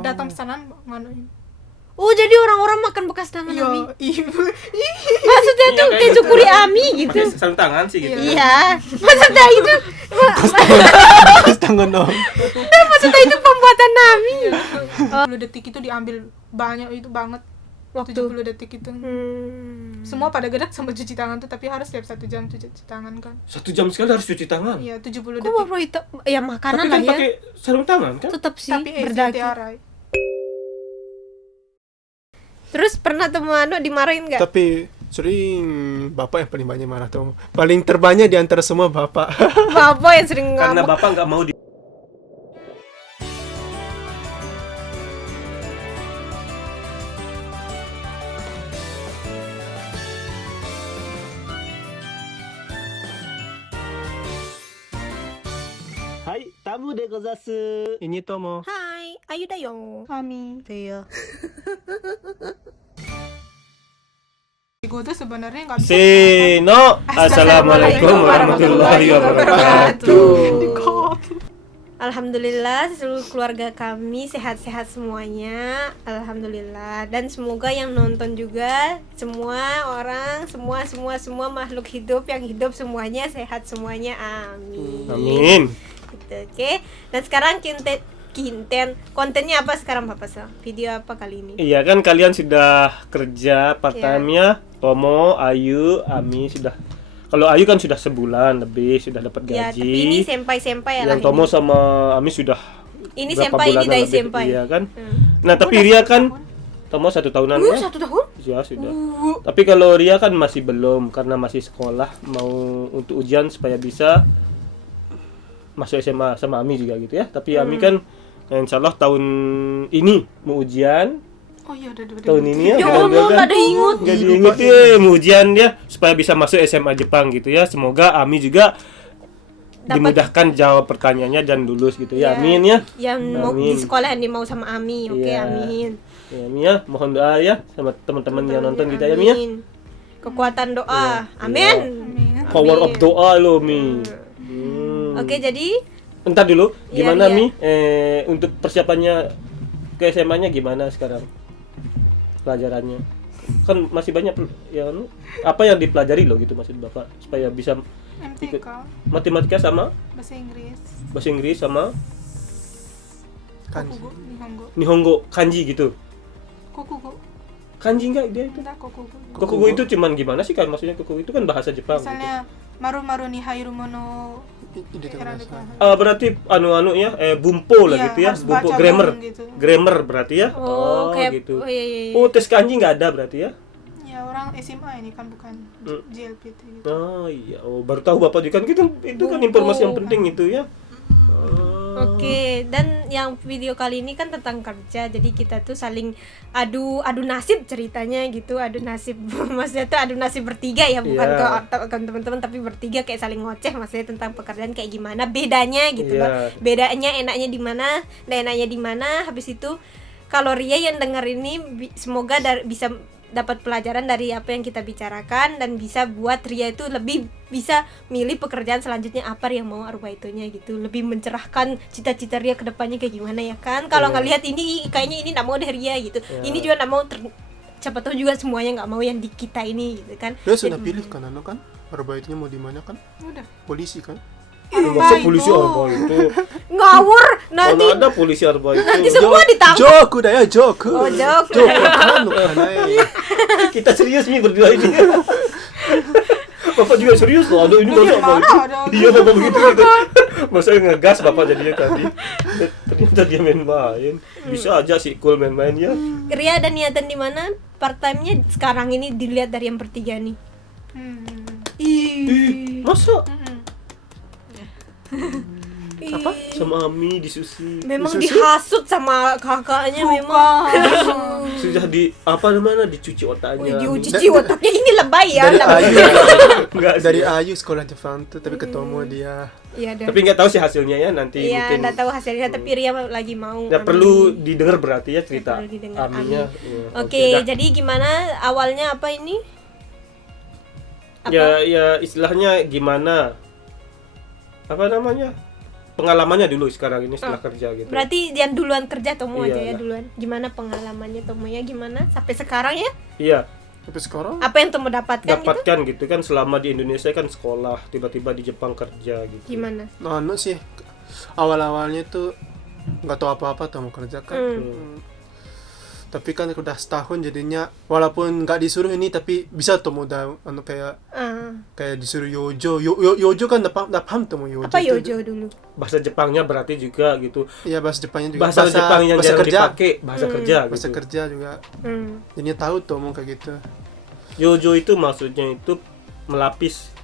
Datang pesanan nganuin. Oh, jadi orang-orang makan bekas tangan Ami. Ibu. Maksudnya tuh kayak cukuri Ami gitu. Pakai sarung tangan sih gitu. Iya. Maksudnya itu Bekas tangan dong. maksudnya itu pembuatan Ami. 10 detik itu diambil banyak itu banget. Waktu 70 detik itu. Semua pada gerak sama cuci tangan tuh, tapi harus tiap 1 jam cuci tangan kan. 1 jam sekali harus cuci tangan. Iya, 70 Kok detik. baru itu ya makanan Tapi lah kan ya. pakai sarung tangan kan? Tetap sih Tapi berdaki. STRI. Terus pernah temen anu dimarahin enggak? Tapi sering bapak yang paling banyak marah tuh. Paling terbanyak di antara semua bapak. Bapak yang sering Karena ngambek. bapak nggak mau di Hai, tamu de gozasu. Ini Tomo. Hai, ayo dayo. Kami. Iya. Ego tuh sebenarnya nggak bisa. Sino. Assalamualaikum warahmatullahi wabarakatuh. Alhamdulillah seluruh keluarga kami sehat-sehat semuanya. Alhamdulillah. Dan semoga yang nonton juga semua orang, semua makhluk hidup yang hidup semuanya sehat semuanya. Amin. Amin. Gitu, oke. Dan sekarang kontennya apa sekarang Bapak Sa? Video apa kali ini? Iya kan kalian sudah kerja part time-nya. Tomo, Ayu, Ami sudah. Kalau Ayu kan sudah sebulan lebih sudah dapat gaji. Ya, tapi ini senpai ya lah. Yang Tomo sama Ami sudah Ini berapa senpai, ini bulanan dai lebih, senpai. iya kan. Nah tapi Ria kan Tomo 1 tahunan ya. 1 tahun? Ya sudah. Tapi kalau Ria kan masih belum karena masih sekolah mau untuk ujian supaya bisa masuk SMA sama Ami juga gitu ya. Tapi Ami kan insya Allah tahun ini mau ujian. Oh iya udah Tahun ini ya. Ya Allah, nggak ada ingut. Gak diinget ya mau ujian dia supaya bisa masuk SMA Jepang gitu ya. Semoga Ami juga dimudahkan jawab pertanyaannya dan lulus gitu ya. Amin ya. Yang mau Amin. di sekolah yang mau sama Ami. Oke, Iya. amin. Ya, Ami ya, mohon doa ya sama teman-teman yang nonton kita ya Mi ya. Amin. Kekuatan doa. Amin. Power of doa lo Mi. Oke, jadi Entar dulu, Iya, gimana iya. Mi? Untuk persiapannya ke SMA-nya gimana sekarang? Pelajarannya. Kan masih banyak yang apa yang dipelajari lo gitu maksud Bapak supaya bisa MTK matematika sama bahasa Inggris. bahasa Inggris sama Kanji. Kokugo, Nihongo. Nihongo kanji gitu. Kokugo. Kanji enggak dia itu? Enggak kokugo. Kokugo itu cuman gimana sih kan maksudnya kokugo itu kan bahasa Jepang gitu. Misalnya maru-maru ni hairu mono Ide bahasa. Berarti anu ya bumpo lah Iya, gitu ya, harus bumpo baca grammar. bareng gitu. Grammar berarti ya. kayak gitu. oh iya iya. Oh, tes kanji nggak ada berarti ya? Ya orang SMA ini kan bukan JLPT gitu. Oh iya, baru tahu Bapak juga kan itu kan informasi yang penting itu ya. Oke, dan yang video kali ini kan tentang kerja. Jadi kita tuh saling adu nasib ceritanya gitu, adu nasib. Maksudnya tuh adu nasib bertiga ya, bukan Iya. ke teman-teman tapi bertiga kayak saling ngoceh maksudnya tentang pekerjaan kayak gimana, bedanya gitu Iya. loh. Bedanya enaknya di mana, dan enaknya di mana. Habis itu kalau Ria yang denger ini semoga bisa dapat pelajaran dari apa yang kita bicarakan dan bisa buat Ria itu lebih bisa milih pekerjaan selanjutnya apa yang mau arwah itunya gitu, lebih mencerahkan cita-cita Ria ke depannya kayak gimana ya kan. Kalau ngelihat ini kayaknya ini nggak mau deh Ria gitu, ini juga nggak mau siapa tahu juga semuanya nggak mau yang di kita ini gitu kan. Dia sudah pilih kan anu kan? Perbaiknya mau di mana kan? Udah. Polisi kan? Masuk polisi Arba itu. Ngawur nanti Mana ada polisi Arba itu? nanti semua ditangkap. Joku dah ya, Joku. Oh, joke. Joku kan naik. Kita serius nih berdua ini. Bapak juga serius loh, aduh ini Bapak Gimana itu. ada? Iya Bapak begitu gitu. Masa ngegas Bapak jadinya tadi. Ternyata dia main-main. Bisa aja sih cool main-main ya. Ria ada niatan di mana part time-nya sekarang ini dilihat dari yang bertiga nih. Ih, masa? Ih, Apa? Sama Ami disusi. memang Disusi? dihasut sama kakaknya memang. Sudah di apa namanya dicuci otaknya. Ami. Dicuci otaknya ini lebay ya. Dari namanya. Ayu. Enggak sih. Dari Ayu sekolah Jepang tuh, tapi ketemu dia. Iya dah. Tapi nggak tahu sih hasilnya ya nanti Iya, mungkin. enggak tahu hasilnya tapi Ria lagi mau. Nggak Amin. perlu didengar berarti ya cerita Nggak perlu didengar, Aminya. amin. Iya, Oke, dah. jadi gimana awalnya apa ini? Apa? Ya istilahnya gimana? Apa namanya? pengalamannya dulu sekarang ini setelah kerja gitu. Berarti yang duluan kerja Tomo aja ya Iya. duluan. Gimana pengalamannya Tomo ya, gimana sampai sekarang ya? Iya, Tapi sekarang Apa yang Tomo dapatkan gitu? dapatkan gitu kan selama di Indonesia kan sekolah, tiba-tiba di Jepang kerja gitu. Gimana? sih awal-awalnya tuh nggak tahu apa-apa tuh mau kerja kan. Tapi kan udah setahun jadinya walaupun nggak disuruh ini tapi bisa tuh udah kayak disuruh yojo kan udah paham tuh mau yojo. Apa itu. yojo dulu? Bahasa Jepangnya berarti juga gitu. Iya bahasa Jepangnya juga. Bahasa Jepang yang bahasa jarang kerja. dipakai, bahasa kerja Bahasa gitu. kerja juga. Jadinya tahu tuh mau kayak gitu. Yojo itu maksudnya itu melapis.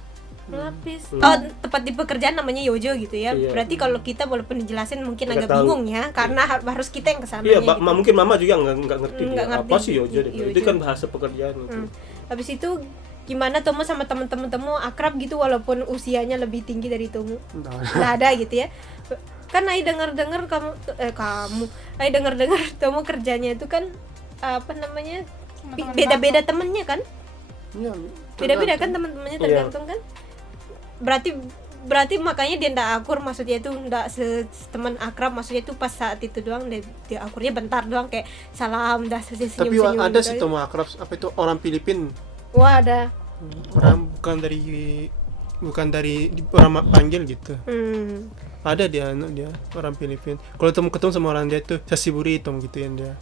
Melapis. Oh, tempat di pekerjaan namanya yojo gitu ya. Iya. Berarti kalau kita walaupun dijelasin mungkin Nggak agak tahu. bingung ya, karena harus kita yang kesana. Iya, gitu. mungkin mama juga nggak ngerti, Nggak dia. ngerti. Apa sih yojo? Itu Yojo. kan bahasa pekerjaan itu. Habis itu gimana Tomo sama teman-teman Tomo akrab gitu walaupun usianya lebih tinggi dari Tomo? Nggak ada gitu ya. Kan Ai dengar-dengar Ai dengar-dengar Tomo kerjanya itu kan apa namanya? Sama teman Beda-beda temennya kan? Iya, Beda-beda kan teman-temannya tergantung kan? Berarti makanya dia ndak akur, maksudnya itu ndak teman akrab, maksudnya itu pas saat itu doang dia akurnya bentar doang kayak salam dah Tapi senyum-senyum ada gitu sih aja. tuh akrab apa itu orang Filipin. Wah ada. Orang bukan dari orang panggil gitu. Ada dia orang Filipin. Kalau ketemu sama orang dia tuh sasiburi itu gituin dia.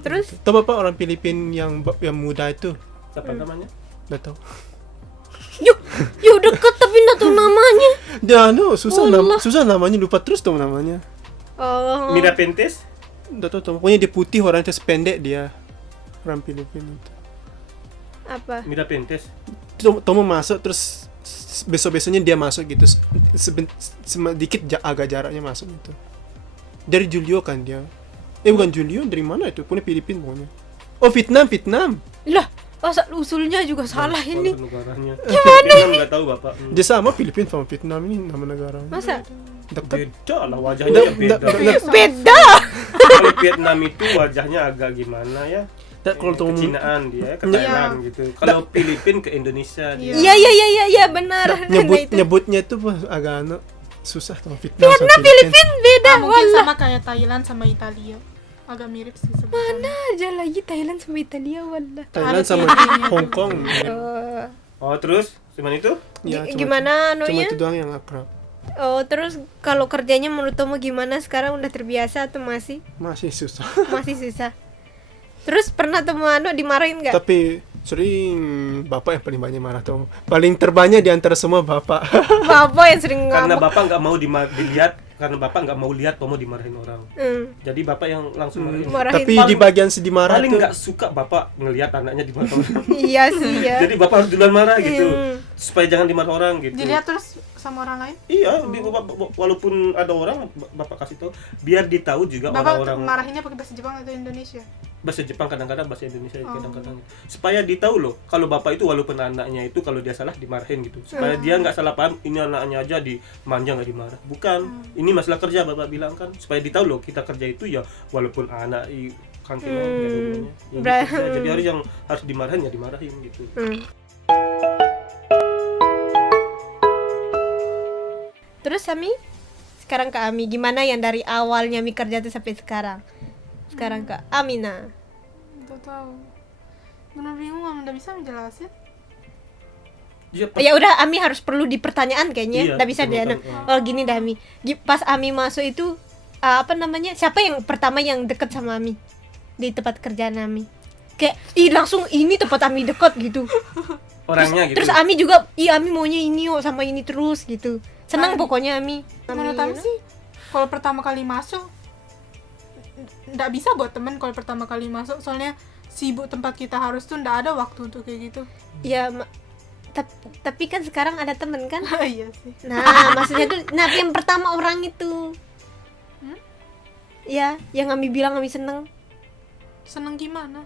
Terus Tahu bapak orang Filipin yang muda itu? Apa namanya? Nggak tahu. yuk deket tapi nggak tahu namanya. Dia susah namanya, lupa terus tuh namanya. Oh. Mira Pentes? Nggak tahu tuh. Pokoknya dia putih, orangnya sependek dia. Orang Filipin itu. Apa? Mira Pentes. Tomo masuk terus besok-besoknya dia masuk gitu. Sedikit agak jaraknya masuk gitu. Dari Julio kan dia. Bukan Julio, dari mana itu? Punya Filipin pokoknya. Oh, Vietnam. Lah, asal usulnya juga salah ini. Negaranya. Vietnam nggak tahu bapak. Dia sama Filipin sama Vietnam ini nama negara. Masa? Dekat. Beda lah wajahnya ya beda. Beda. Kalau Vietnam itu wajahnya agak gimana ya? Kalau Tomo Kecinaan dia, ke Thailand gitu. Kalau Filipin ke Indonesia dia. Iya benar. Nah, itu. nyebutnya itu agak susah sama Vietnam sama Filipin beda. Mungkin Wallah. sama kayak Thailand sama Italia. Agak mirip sih sebenarnya. Mana aja lagi Thailand sama Italia wallah. Thailand sama Hong Kong. Oh, terus cuman itu? Ya, Gimana cuma anunya? itu doang yang akrab. Oh, terus kalau kerjanya menurut Tomo gimana sekarang, udah terbiasa atau masih Susah. susah? Terus pernah Tomo dimarahin nggak? Tapi sering bapak yang paling banyak marah tuh. Paling terbanyak di antara semua bapak. Bapak yang sering Karena ngomong. bapak nggak mau dilihat, karena bapak nggak mau lihat Tomo dimarahin orang. Jadi bapak yang langsung marahin. Marahin. Tapi di bagian sedih marah Paling tuh nggak suka bapak ngelihat anaknya dimarahin orang. Iya sih ya. Jadi bapak harus duluan marah gitu, supaya jangan dimarahin orang gitu. Dilihat terus sama orang lain. Iya, walaupun ada orang bapak kasih tahu, biar ditahu juga Bapak orang-orang. marahinnya pakai bahasa Jepang atau Indonesia? Bahasa Jepang kadang-kadang, bahasa Indonesia kadang-kadang, supaya ditahu loh kalau bapak itu walaupun anaknya itu kalau dia salah dimarahin gitu, supaya dia nggak salah paham ini anaknya aja dimanja nggak dimarah, bukan ini masalah kerja bapak bilang kan, supaya ditahu loh kita kerja itu ya walaupun anak kantin jadi harus dimarahin ya dimarahin gitu. Terus Ami, sekarang ke Ami gimana yang dari awalnya Ami kerja tuh sampai sekarang? Sekarang ke Amina. Nggak tahu. Benar bingung, nggak bisa menjelasin. Ya udah, Ami harus perlu di pertanyaan kayaknya. Iya, Nggak bisa dia. Oh gini dah Ami. Pas Ami masuk itu apa namanya? Siapa yang pertama yang deket sama Ami di tempat kerjaan Ami? Kayak langsung ini tempat Ami deket gitu. Orangnya gitu. Terus Ami juga, Ami maunya ini sama ini terus gitu. Senang pokoknya Ami. Menurut Ami sih, kalau pertama kali masuk nggak bisa buat temen kalau pertama kali masuk, soalnya sibuk tempat kita harus tuh nggak ada waktu untuk kayak gitu. Ya tapi kan sekarang ada temen kan? Iya sih. Nah maksudnya tuh, yang pertama orang itu ya, yang Ami bilang Ami seneng gimana?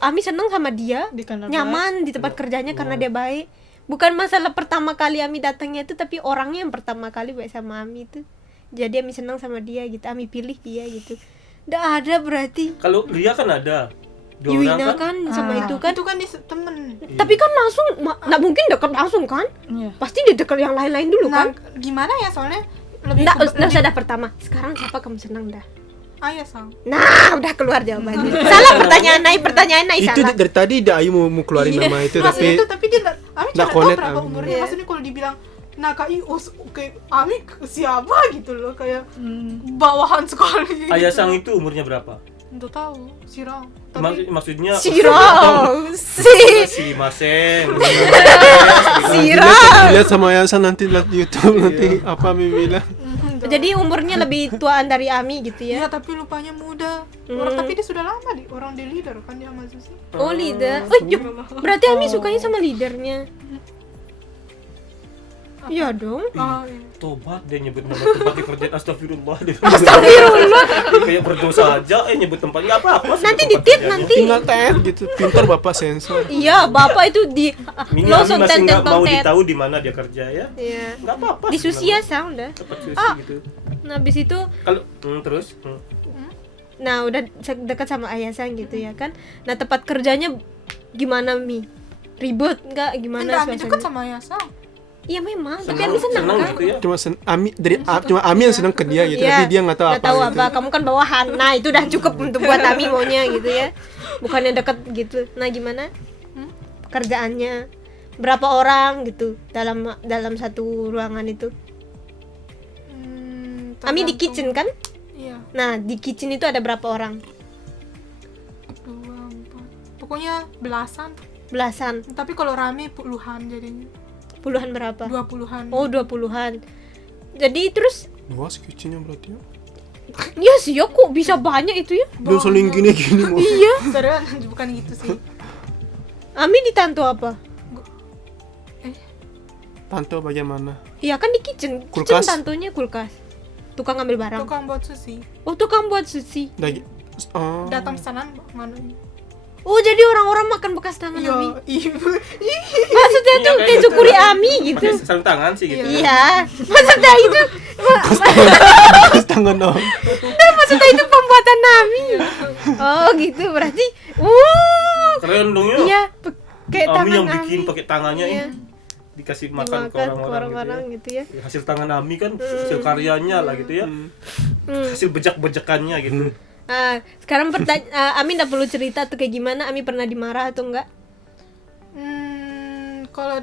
Ami seneng sama dia, nyaman di tempat kerjanya karena dia baik. Bukan masalah pertama kali Ami datangnya itu, tapi orangnya yang pertama kali baik sama Ami itu. Jadi Ami seneng sama dia gitu, Ami pilih dia gitu. Nggak ada berarti. Kalau Ria kan ada. Dua Yuina orang kan sama itu kan. Itu kan dia temen. Tapi kan langsung nggak mungkin deket langsung kan? Pasti dia deket yang lain-lain dulu kan? Gimana ya, soalnya lebih Nggak usah dah pertama. Sekarang siapa kamu senang dah? Ayah sang. Nah, udah keluar jawabannya. Salah pertanyaan Nai Itu salah. dari tadi Ayu mau keluarin Iya. nama itu Maksudnya itu tapi tapi dia nggak Ami nggak cuma tahu connect, berapa Ami. umurnya. Iya. Maksudnya kalau dibilang Nakai oke Ami siapa gitu loh, kayak bawahan sekali. Ayah gitu. sang itu umurnya berapa? Nggak tahu, Sirang. Tapi Maksudnya Siro, si Maseng. Siro. lihat sama Yayasan nanti lihat YouTube nanti apa Mi bilang. Jadi umurnya lebih tuaan dari Ami gitu ya, ya. tapi lupanya muda. Orang tapi dia sudah lama di orang di leader kan dia sama Susi. Oh, leader. Oh, yuk. Berarti Ami sukanya sama leadernya. Iya dong. Oh, iya. Tobat dia nyebut nama tempat di kerjaan, astagfirullah. Astagfirullah. Kayak berdosa aja nyebut tempat nggak apa-apa. sebut Nanti tempat ditit kerjanya. nanti. Tinggal tab gitu. Pintar Bapak sensor. Iya, Bapak itu di Ini langsung masih nggak mau tontet. ditahu di mana dia kerja ya. Iya. Nggak apa-apa. Di Susia sang udah. Tempat Susi Ah. gitu. Nah, habis itu Kalau terus nah udah dekat sama Ayasang gitu ya kan. Nah, tempat kerjanya gimana Mi? Ribet nggak? Gimana Enggak, Ami suasananya? dekat sama Yasa. Iya memang, tapi Ami senang kan? gitu ya. Cuma cuma Ami yang senang ke dia gitu, Iya, tapi dia nggak tahu nggak apa. tahu gitu. apa. Kamu kan bawahan. Nah, itu udah cukup untuk buat Ami maunya gitu ya. Bukannya deket gitu. Nah, gimana? Kerjaannya berapa orang gitu dalam satu ruangan itu? Ami di Tergantung. kitchen kan? Iya, Nah, di kitchen itu ada berapa orang? 2, 4. Pokoknya belasan. Belasan. Tapi kalau rame puluhan jadinya. Puluhan berapa? 20-an. Oh, 20-an. Jadi terus Luas kitchennya berarti ya. ya sih ya kok bisa banyak itu ya? Belum saling gini-gini mau. Iya. Serius, bukan gitu sih. Ami ditanto apa? Tante bagaimana? Iya kan di kitchen. Kitchen Kulkas. tantonya kulkas. Tukang ngambil barang. Tukang buat sushi. Oh, tukang buat sushi. Lagi. Oh. Datang sana mana? Oh, jadi orang-orang makan bekas tangan Ami. Iya, ibu. Maksudnya tuh kayak kayak gitu. syukuri Ami gitu. Pakai sarung tangan sih gitu. Iya. Maksudnya itu Pas tangan dong. maksudnya itu pembuatan Ami. Oh, gitu. Berarti Keren dong ya. iya, kayak Ami tangan yang bikin pakai tangannya Iya. dikasih makan ke Dimakan orang-orang gitu ya. gitu ya. Hasil tangan Ami kan hasil karyanya lah gitu ya. Hasil bejak-bejakannya gitu. Sekarang Ami nggak perlu cerita tuh kayak gimana. Ami pernah dimarah atau enggak? Kalau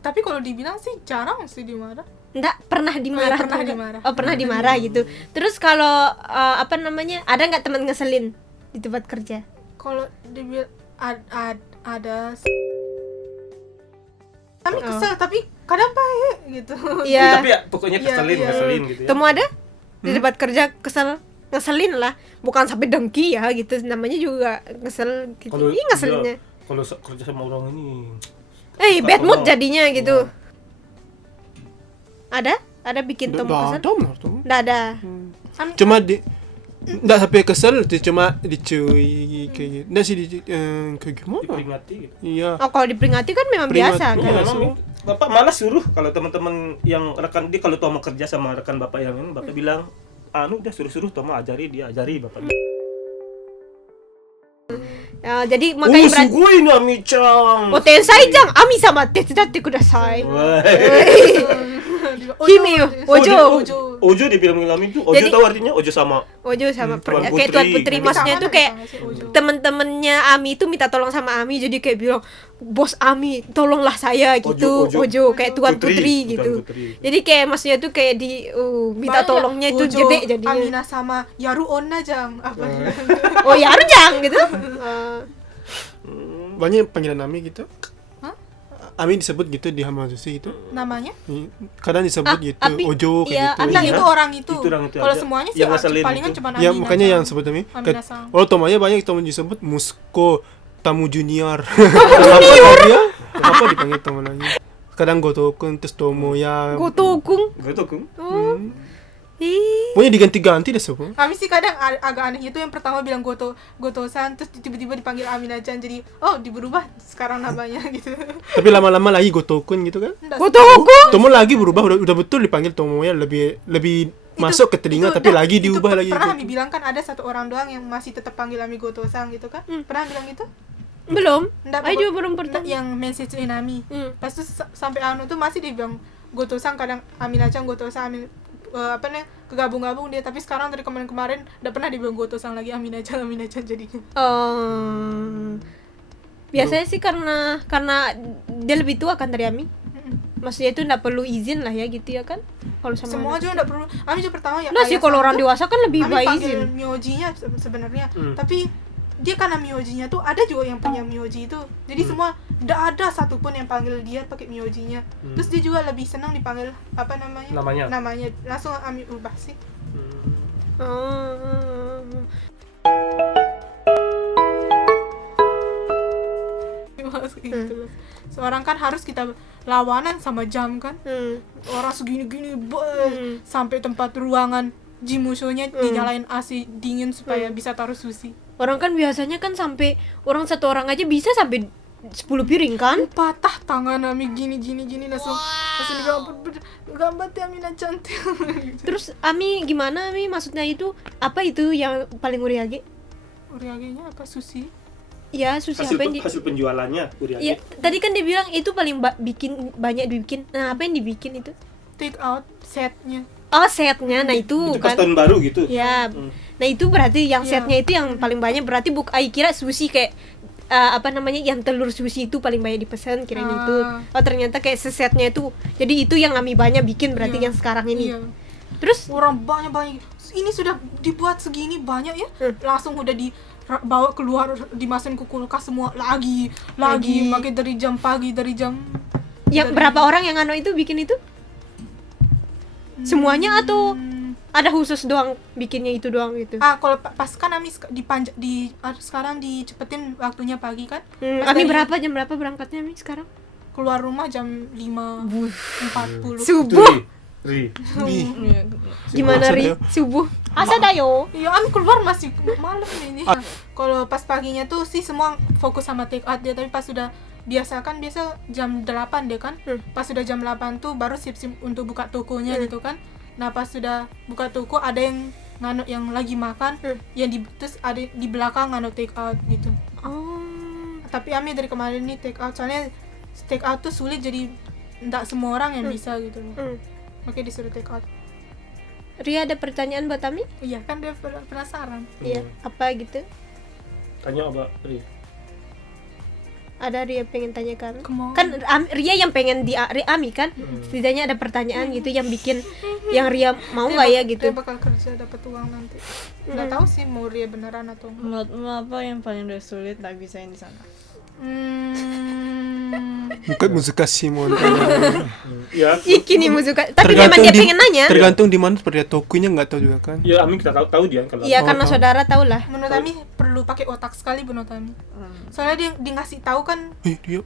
tapi kalau dibilang sih jarang sih dimarah. Enggak pernah dimarah. pernah atau enggak? dimarah. Oh, pernah dimarah gitu. Terus kalau apa namanya? Ada nggak teman ngeselin di tempat kerja? Kalau dibilang ada kami kesel tapi kadang baik gitu. Iya. Tapi ya pokoknya keselin, Iya. ngeselin gitu ya. Temu ada di tempat kerja ngeselin lah. Bukan sampai dengki ya gitu. Namanya juga ngesel gitu. Ih, ngeselinnya. Kalau kerja sama orang ini Bad mood tolong. jadinya gitu. Ada? Ada bikin Nggak Tomu kesel? ada menurut kamu. Nggak ada. Cuma nggak sampai kesel, cuma dicuy kayak gitu. Nggak sih kayak gimana? diperingati gitu. Iya. Oh, kalau diperingati kan memang Peringati. biasa Iya, kan. memang Bapak malas suruh kalau teman-teman yang rekan dia kalau mau kerja sama rekan Bapak yang ini Bapak bilang udah suruh-suruh Tomo ajari Bapak. Jadi makanya berarti sugoi na Ami-chan. Otensai jang Ami sama tetsudatte kudasai. Wah. Kimi yo, Ojo. Ojo dibilang Ami itu Ojo Jadi- tahu artinya Ojo sama Ojo sama Tuan kayak Tuan Putri. Putri maksudnya Sama tuh kan kayak sama si Ojo. temen-temennya Ami itu minta tolong sama Ami jadi kayak bilang bos Ami tolonglah saya gitu Ojo. kayak Tuan Putri, Putri Tuan gitu Putri. jadi kayak maksudnya tuh kayak di minta Banyak. tolongnya itu Ojo, gede jadinya Amina sama Yaru Onna jang apa oh ya harus jang gitu Banyak panggilan Ami gitu. Hah? Ami disebut gitu di Hamazushi gitu. namanya? Kadang disebut gitu Tapi- Ojo iya, kayak gitu. Enggak, Iya. itu orang itu. Itu orang itu Kalau aja. semuanya sih Yang ngeselin palingan itu. cuma Ya Amina makanya jang. yang sebut Ami. Amina-san. Oh Tomanya banyak Tomo disebut Musko Tamu Junior. Kenapa dia? Kenapa dipanggil Tomo lagi? Kadang Gotokun terus Tomoya. Gotokung Gotokung. Pokoknya diganti-ganti deh semua. Kami sih kadang agak aneh itu yang pertama bilang Goto-san terus tiba-tiba dipanggil Amina-chan jadi diberubah sekarang namanya gitu. Tapi lama-lama lagi Gotokun gitu kan. Nggak, Gotokung Tomo lagi berubah udah betul dipanggil Tomoya lebih masuk ke telinga tapi nah, lagi itu diubah lagi. Pernah gitu. Ami bilang kan ada satu orang doang yang masih tetap panggil Ami Goto-san gitu kan? Pernah bilang gitu? belum Nggak, Ayo pokok- belum Nggak, pernah yang message Ami. Pas itu sampai tuh masih dia bilang Gotosang, kadang Amina-chan Gotosang, kegabung-gabung dia, tapi sekarang dari kemarin udah pernah dibilang Gotosang lagi, Amina-chan jadinya. Biasanya sih karena dia lebih tua kan dari Ami. Maksudnya itu nggak perlu izin lah ya gitu ya kan, kalau sama Semua anak. juga nggak perlu. Ami juga pertama ya. Nah sih kalau orang dewasa kan lebih Ami baik panggil izin. myojinya sebenarnya, tapi dia karena myojinya tuh ada juga yang punya myoji itu, jadi semua nggak ada satupun yang panggil dia pakai myojinya. Terus dia juga lebih senang dipanggil namanya langsung Ami ubah sih. Gitu. Seorang kan harus kita lawanan sama jam kan, orang segini-gini sampai tempat ruangan jimushonya dinyalain AC dingin supaya bisa taruh sushi. Orang kan biasanya kan sampai satu orang aja bisa sampai 10 piring kan. Patah tangan Ami gini langsung gambar ya Amina cantik. Terus Ami gimana Ami, maksudnya itu apa itu yang paling uriage? Uriage-nya apa, sushi? Ya sushi apa yang hasil penjualannya uriage. Iya, tadi kan dia bilang itu paling banyak dibikin. Nah, apa yang dibikin itu? Take out setnya. Oh, setnya. Nah, itu pas kan. tahun baru gitu. Ya. Nah, itu berarti yang setnya itu yang paling banyak, berarti kira sushi kayak yang telur sushi itu paling banyak dipesan, kirain itu. Oh, ternyata kayak sesetnya itu. Jadi itu yang Ami banyak bikin berarti yang sekarang ini. Iya. Terus orang banyak ini sudah dibuat segini banyak ya, langsung udah dibawa keluar, dimasukin ke kulkas semua lagi pakai dari jam pagi, yang berapa orang yang itu bikin itu? Semuanya atau ada khusus doang bikinnya itu doang gitu? Kalau pas kan Ami sekarang dicepetin waktunya pagi kan. Ami jam berapa berangkatnya Ami sekarang? Keluar rumah jam 5.40 subuh. Gimana subuh? Asa dayo. Iya, Ami keluar masih malam ini. Kalau pas paginya tuh sih semua fokus sama take out dia, tapi pas sudah biasa jam 8 deh kan. Pas sudah jam 8 tuh baru siap-siap untuk buka tokonya gitu kan. Nah, pas sudah buka toko ada yang yang lagi makan, terus ada di belakang take out gitu. Tapi Ami dari kemarin nih take out, soalnya take out tuh sulit, jadi enggak semua orang yang bisa gitu loh. Makanya disuruh take out. Ria ada pertanyaan buat Ami? Iya kan, dia penasaran. Iya, apa gitu? Tanya apa, Ria? Ada Ria pengen tanyakan? Kan Ria yang pengen di Ami kan? Setidaknya ada pertanyaan gitu yang bikin yang Ria mau nggak ya gitu? Dia bakal kerja dapat uang nanti. Nggak tahu sih mau Ria beneran atau enggak. Menurutmu apa yang paling sulit tak bisain di sana? Bukan muzukashi mo. Ya. Ini musuka. Tapi memang dia pengen nanya. Tergantung di mana seperti tokonya, nggak tahu juga kan. Ya, Ami kita tahu dia kalau. Iya, karena saudara tahu lah. Menurut Ami perlu pakai otak sekali menurut Ami. Soalnya dia ngasih tahu kan. Dia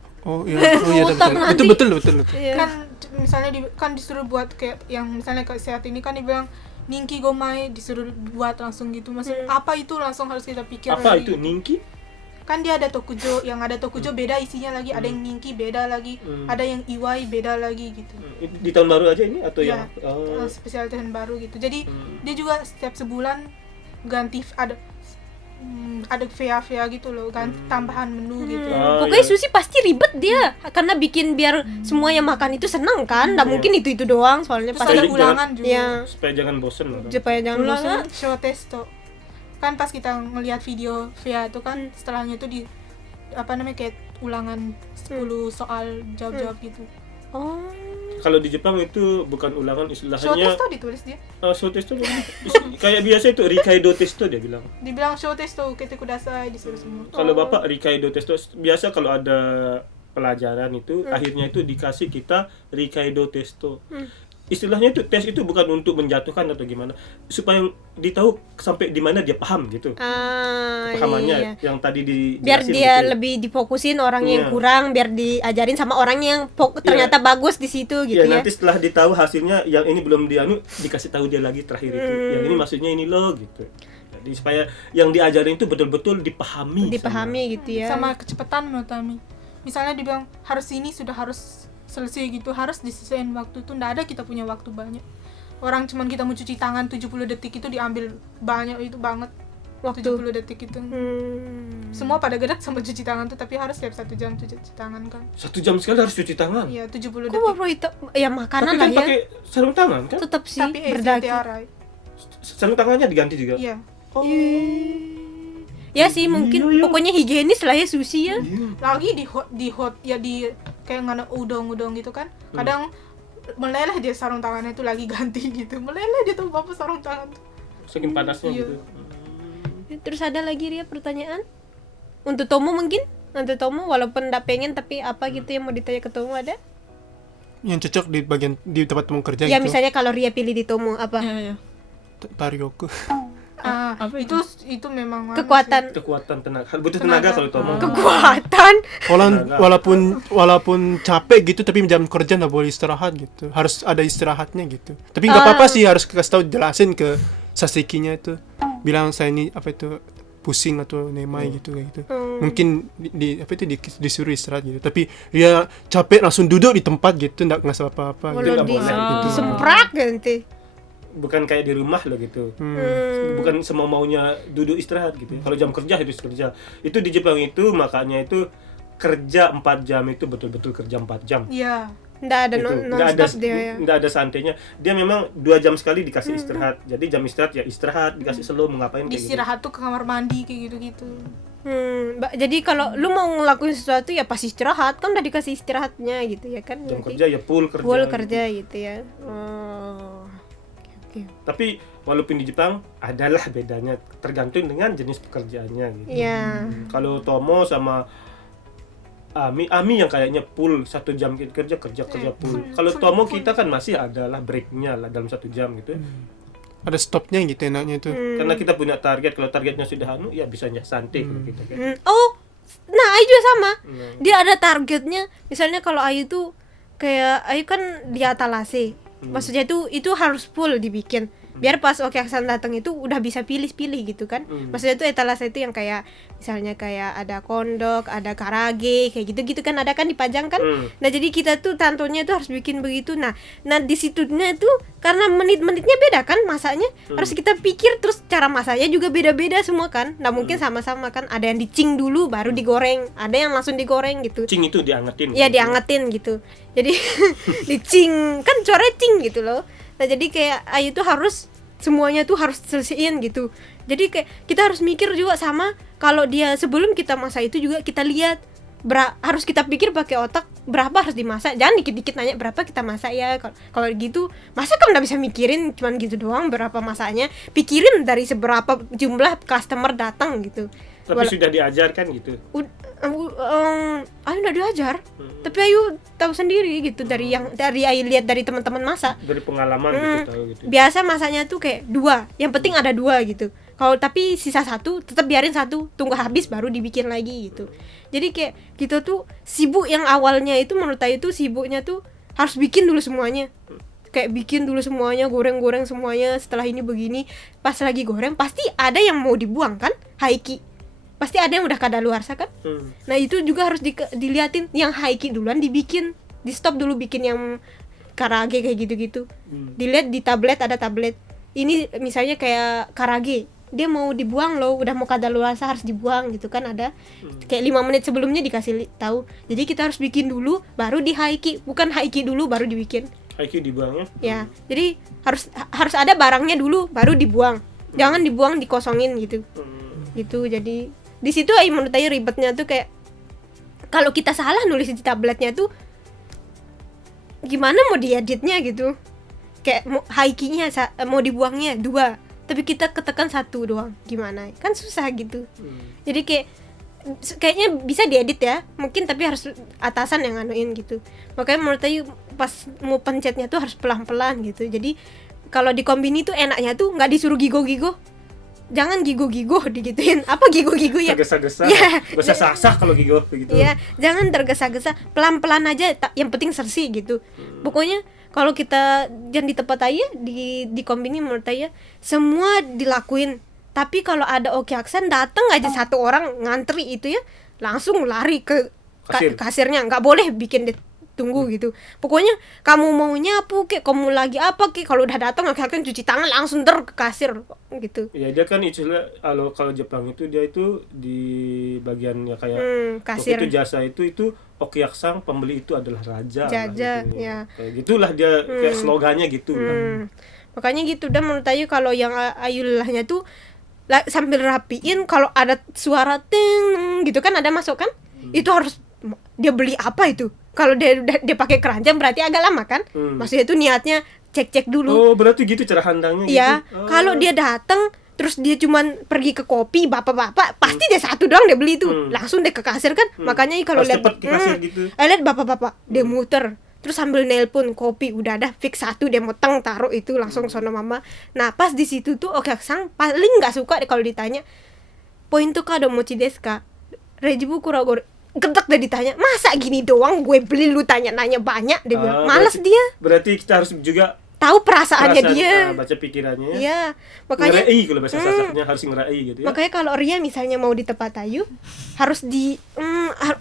betul. Kan misalnya kan disuruh buat kayak yang misalnya kayak saat ini kan dibilang Ninki Gomai, disuruh buat langsung gitu. Maksudnya apa itu langsung harus kita pikir. Apa lagi. itu Ninki? Kan dia ada Tokujo, yang ada Tokujo beda isinya lagi, ada yang Ninki beda lagi, ada yang Iwai beda lagi gitu. Di tahun baru aja ini atau ya, yang spesial tahun baru gitu. Jadi dia juga setiap sebulan ganti ada VA gitu loh, ganti tambahan menu gitu. Pokoknya sushi pasti ribet dia, karena bikin biar semua yang makan itu senang kan. Nggak mungkin itu doang, soalnya Terus pasti ada ulangan juga. Ya, supaya jangan bosen loh. supaya jangan bosan. Show testo. Kan pas kita ngelihat video VA itu kan setelahnya itu kayak ulangan 10 soal jawab gitu. Oh. Kalau di Jepang itu bukan ulangan, Show istilahnya testo ditulis dia. show testo kayak biasa itu Rikaido testo dia bilang. Dibilang show testo kete kudasai disuruh semua. Kalau Bapak Rikaido testo biasa kalau ada pelajaran itu akhirnya itu dikasih kita Rikaido testo. Istilahnya itu tes itu bukan untuk menjatuhkan atau gimana, supaya ditahu sampai di mana dia paham gitu. Pahamannya yang tadi biar dia gitu. Lebih difokusin orang yang kurang, biar diajarin sama orang yang ternyata bagus di situ gitu ya. Nanti setelah ditahu hasilnya yang ini belum dikasih tahu dia lagi terakhir itu. Yang ini maksudnya ini loh gitu. Jadi supaya yang diajarin itu betul-betul dipahami gitu ya. Sama kecepatan menurut kami. Misalnya dibilang harus harus selesai gitu, harus diselesain waktu itu. Nggak ada kita punya waktu banyak. Orang cuman kita mau cuci tangan 70 detik itu diambil banyak itu banget. waktu. 70 detik itu. Hmm. Semua pada gerak sama cuci tangan tuh, tapi harus setiap 1 jam cuci tangan kan. 1 jam sekali harus cuci tangan. Iya, 70 Kok detik. baru itu ya makanan Tapi lah kan ya. pakai sarung tangan kan? Tetap sih Tapi berdaki. STRI. Sarung tangannya diganti juga. Iya. Oh. Ya sih mungkin Iya. pokoknya higienis lah ya sushi ya. Lagi di hot ya, di kayak ngana udang gitu kan. Kadang meleleh dia sarung tangannya itu lagi ganti gitu. Meleleh dia tuh bapak sarung tangan tuh. Saking panasnya Iya. gitu. Terus ada lagi Ria pertanyaan? Untuk Tomo mungkin? Untuk Tomo walaupun enggak pengen tapi apa gitu yang mau ditanya ke Tomo ada? Yang cocok di tempat kamu kerja Ya itu. misalnya kalau Ria pilih di Tomo apa? Ya. Tarioku. Apa itu memang anu Kekuatan Kekuatan tenaga. Butuh tenaga kalau Tomo. kekuatan. Walaupun capek gitu tapi jam kerja nggak boleh istirahat gitu. Harus ada istirahatnya gitu. Tapi nggak apa-apa sih, harus kasih tahu, jelasin ke Sasekinya itu. Bilang saya ini apa itu pusing atau nemai gitu kayak gitu. Mungkin disuruh istirahat gitu. Tapi dia capek langsung duduk di tempat gitu, nggak ngasih apa-apa. Kalau nggak di boleh gitu. disemprak nanti. Bukan kayak di rumah loh gitu. Bukan semau maunya duduk istirahat gitu. Kalau jam kerja harus kerja. Itu di Jepang itu makanya itu kerja 4 jam itu betul-betul kerja 4 jam. Iya. Nggak ada Gitu. non-stop dia ya. Nggak ada santainya. Dia memang 2 jam sekali dikasih istirahat. Jadi jam istirahat ya istirahat, dikasih slow mau ngapain kayak gitu. Istirahat tuh ke kamar mandi kayak gitu-gitu. Jadi kalau lu mau ngelakuin sesuatu ya pasti istirahat, kan udah dikasih istirahatnya gitu ya kan. Jam Nanti kerja ya full kerja. full gitu. kerja gitu ya. Oh. Oke. Tapi walaupun di Jepang adalah bedanya tergantung dengan jenis pekerjaannya gitu. Ya. Kalau Tomo sama Ami yang kayaknya full 1 jam kerja full. Kalau Tomo kita kan masih adalah breaknya lah dalam 1 jam gitu. Ada stopnya gitu enaknya itu. Karena kita punya target. Kalau targetnya sudah ya bisanya santai kalau kita kan. Oh, nah Ayu juga sama. Nah. Dia ada targetnya. Misalnya kalau Ayu tuh kayak Ayu kan di Atalase. Maksudnya itu harus full dibikin. Biar pas Okiaksan datang itu udah bisa pilih-pilih gitu kan. Maksudnya tuh etalase itu yang kayak misalnya kayak ada kondok, ada karage, kayak gitu-gitu kan ada kan dipajang kan. Nah, jadi kita tuh tantonya tuh harus bikin begitu. Nah di situnya tuh karena menit-menitnya beda kan masaknya. Harus kita pikir terus cara masaknya juga beda-beda semua kan. Nah, mungkin sama-sama kan. Ada yang dicing dulu baru digoreng, ada yang langsung digoreng gitu. Cing itu diangetin. Iya, diangetin gitu. Jadi dicing kan suaranya cing gitu loh. Nah, jadi kayak Ayu tuh harus semuanya tuh harus selesaiin gitu. Jadi kayak kita harus mikir juga sama kalau dia sebelum kita masak itu juga kita lihat harus kita pikir pakai otak berapa harus dimasak. Jangan dikit-dikit nanya berapa kita masak ya. Kalau gitu masa kamu udah bisa mikirin cuman gitu doang berapa masaknya. Pikirin dari seberapa jumlah customer datang gitu. Tapi sudah diajarkan gitu. Ayu udah diajar, tapi Ayu tahu sendiri gitu dari Ayu lihat dari teman-teman masak. Dari pengalaman gitu tahu gitu. Biasa masaknya tuh kayak 2, yang penting ada 2 gitu. Kalau tapi sisa 1 tetap biarin 1, tunggu habis baru dibikin lagi gitu. Jadi kayak kita tuh sibuk yang awalnya itu menurut Ayu tuh sibuknya tuh harus bikin dulu semuanya. Kayak bikin dulu semuanya, goreng-goreng semuanya, setelah ini begini, pas lagi goreng pasti ada yang mau dibuang kan, haiki. Pasti ada yang udah kadaluarsa kan. Nah itu juga harus diliatin yang haiki duluan dibikin, di stop dulu bikin yang karage kayak gitu-gitu. Dilihat di tablet ada tablet. Ini misalnya kayak karage, dia mau dibuang loh, udah mau kadaluarsa harus dibuang gitu kan ada. Kayak 5 menit sebelumnya dikasih tahu. Jadi kita harus bikin dulu baru di haiki, bukan haiki dulu baru dibikin. Haiki dibuangnya. Ya, jadi harus ada barangnya dulu baru dibuang. Jangan dibuang dikosongin gitu. Gitu jadi di situ menurut Ayu ribetnya tuh kayak kalau kita salah nulis di tabletnya tuh gimana mau dieditnya gitu. Kayak haikinya mau dibuangnya 2, tapi kita ketekan 1 doang. Gimana? Kan susah gitu. Jadi kayaknya bisa diedit ya, mungkin tapi harus atasan yang nganuin gitu. Makanya menurut Ayu pas mau pencetnya tuh harus pelan-pelan gitu. Jadi kalau di kombini tuh enaknya tuh nggak disuruh gigo-gigo. Jangan gigo-gigo digituin. Apa gigo-gigo ya? Tergesa-gesa. Ya. Gak usah sah-sah kalau gigo begitu. Iya, jangan tergesa-gesa, pelan-pelan aja, yang penting sersi gitu. Pokoknya kalau kita yang di tempat Aya di kombini menurut Aya semua dilakuin. Tapi kalau ada okiaksan datang aja 1 orang ngantri itu ya, langsung lari ke kasirnya. Nggak boleh bikin tunggu gitu. Pokoknya kamu mau nyapu kayak kamu lagi apa kayak kalau udah datang akhirnya cuci tangan langsung ke kasir gitu. Ya dia kan istilah kalau Jepang itu dia itu di bagian ya kayak kasir. itu jasa itu Okiaksang pembeli itu adalah raja lah, Jaja, gitu ya. Kayak gitulah dia kayak slogannya gitu lah. Makanya gitu dan menurut Ayu kalau yang Ayu lelahnya tuh sambil rapiin kalau ada suara ting gitu kan ada masuk kan itu harus dia beli apa itu kalau dia pakai keranjang berarti agak lama kan maksudnya itu niatnya cek dulu. Oh berarti gitu cara handangnya ya gitu. Kalau dia datang terus dia cuman pergi ke kopi bapak-bapak pasti dia satu doang dia beli itu langsung dia ke kasir kan makanya kalau lihat gitu. lihat bapak-bapak dia muter terus sambil nelpon kopi udah ada fix satu dia mau taruh itu langsung sono mama. Nah pas di situ tuh Okiaksang paling nggak suka deh kalau ditanya poin tuh kado mochi desu ka rejibu kuragore gedek deh ditanya masa gini doang gue beli lu tanya-nanya banyak dia bilang males dia. Berarti kita harus juga tahu perasaannya dia. Baca pikirannya. Iya, makanya ngerai kalau bahasa sasaknya harus ngerai gitu ya. Makanya kalau Ria misalnya mau di tempat Ayu harus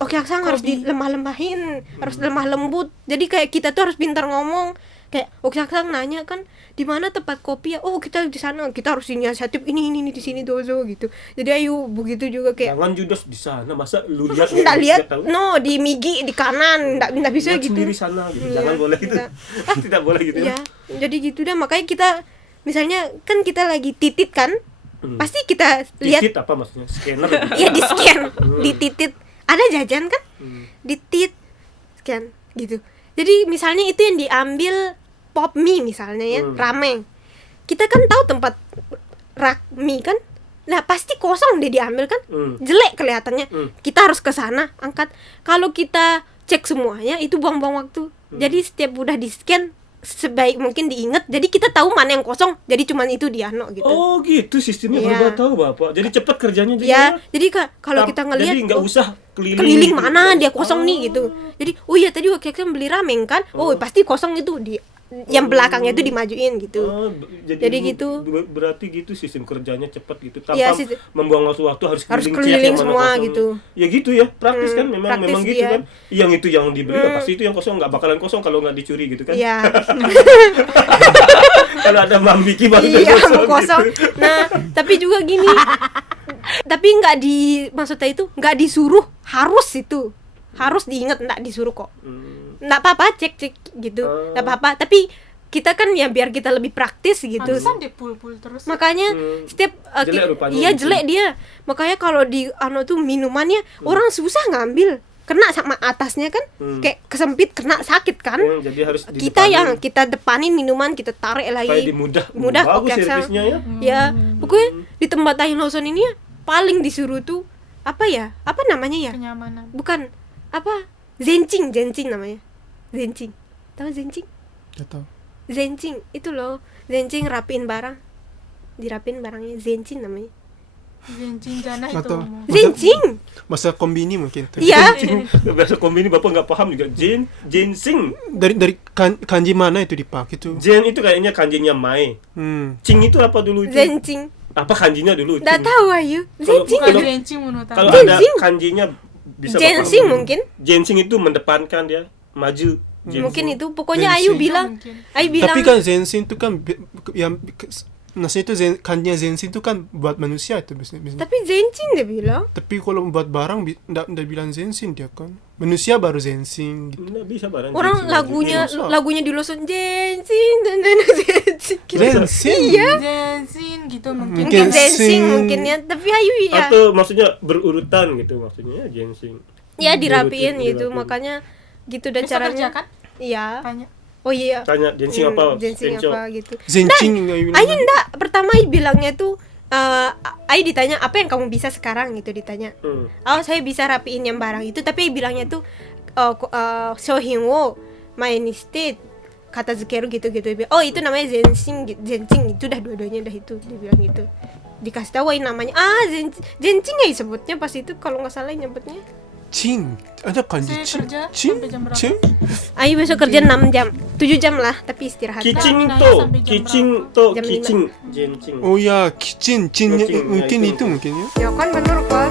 Okiaksang harus dilemah-lemahin, harus lemah lembut. Jadi kayak kita tuh harus pintar ngomong. Kayak Okiaksang nanya kan di mana tempat kopi ya? Oh, kita di sana. Kita harus inisiatif ini di sini dozo gitu. Jadi Ayu begitu juga kayak jangan judes di sana, masa lu lihat enggak lihat. No, di Migi di kanan, enggak bisa lihat gitu. Sendiri sana gitu. Jangan boleh gitu. Tidak boleh gitu ya. Jadi gitu dah makanya kita misalnya kan kita lagi titit kan pasti kita lihat titit apa maksudnya scanner iya di scan di titit ada jajan kan di tit scan gitu jadi misalnya itu yang diambil pop mie misalnya ya ramen kita kan tahu tempat rak mie kan nah pasti kosong dia diambil kan jelek kelihatannya kita harus ke sana angkat kalau kita cek semuanya itu buang-buang waktu jadi setiap udah di scan sebaik mungkin diingat jadi kita tahu mana yang kosong jadi cuman itu dia gitu. Oh gitu sistemnya baru tahu Bapak jadi cepat kerjanya ya jadi kalau kita ngelihat jadi nggak usah keliling gitu. Dia kosong nih gitu jadi oh iya tadi waktu kan beli ramen kan pasti kosong itu di yang belakangnya itu dimajuin gitu jadi gitu berarti gitu sistem kerjanya cepat gitu tanpa ya, membuang waktu harus keliling semua gitu ya gitu ya praktis kan memang gitu dia. Kan yang itu yang dibeli pasti itu yang kosong nggak bakalan kosong kalau nggak dicuri gitu kan ya. Kalau ada mambiki baru kosong gitu. Nah tapi juga gini tapi nggak maksudnya itu nggak disuruh harus diingat nggak disuruh kok nggak apa-apa cek gitu nggak apa-apa tapi kita kan ya biar kita lebih praktis gitu pantesan dia pul terus makanya setiap jelek jelek dia makanya kalau di tuh minumannya orang susah ngambil kena sama atasnya kan kayak kesempit kena sakit kan jadi harus kita depanin minuman kita tarik lagi mudah bagus servisnya ya pokoknya di tempat Ayu Lawson ini ya paling disuruh tuh apa namanya ya kenyamanan bukan apa zencing namanya zencing tahu zencing Gak tahu. zencing itu loh zencing rapiin barang dirapin barangnya zencing namanya zencing jana itu Atau zencing masa kombini mungkin tuh. iya bahasa kombini Bapak nggak paham juga jensing Dari kanji mana itu dipakai tuh? jen itu kayaknya kanjinya mai cing itu apa dulu zencing apa kanjinya dulu nggak tahu Ayu zencing bukan zencing menurut kalau aku ada kanjinya bisa jensing mungkin jensing itu mendepankan dia maju mungkin itu pokoknya Ayu bilang Tapi kan zenshin itu kan yang nasi itu kanjinya zenshin itu kan buat manusia itu biasanya. tapi zencing dia bilang Tapi kalau buat barang nggak bilang zenshin dia kan. Manusia baru zenshin gitu. nggak bisa barang orang jensing. lagunya di Lawson zencing dan zencing Zenshin? iya zencing gitu mungkin mungkin Zensing. zencing mungkin ya tapi Ayu ya atau maksudnya berurutan gitu maksudnya jensing ya dirapiin gitu Dirapiin. makanya gitu dan bisa kerja caranya kan iya tanya oh iya tanya jensing apa Zensing Sencho. apa gitu Zenshin Ayu enggak pertama Ayu bilangnya tuh Ayu ditanya apa yang kamu bisa sekarang gitu ditanya oh saya bisa rapiin yang barang itu tapi Ayu bilangnya tuh shohin wo mae ni shite katazukeru gitu-gitu oh itu namanya zencing itu dah dua-duanya dah itu dia bilang gitu dikasih tahu Ayu namanya zencing ya sebutnya pas itu kalau nggak salah nyebutnya Cing, ada kanji Saya cing. kerja Cing, sampai jam berapa? cing. Ayu besok kerja 6 jam 7 jam lah tapi istirahat kicing Nanya to sampai jam kicing berapa? to Jam kicing jensing Oh ya, kicin, cin Cing, ya, mungkin itu. itu mungkin ya. ya kan bener kan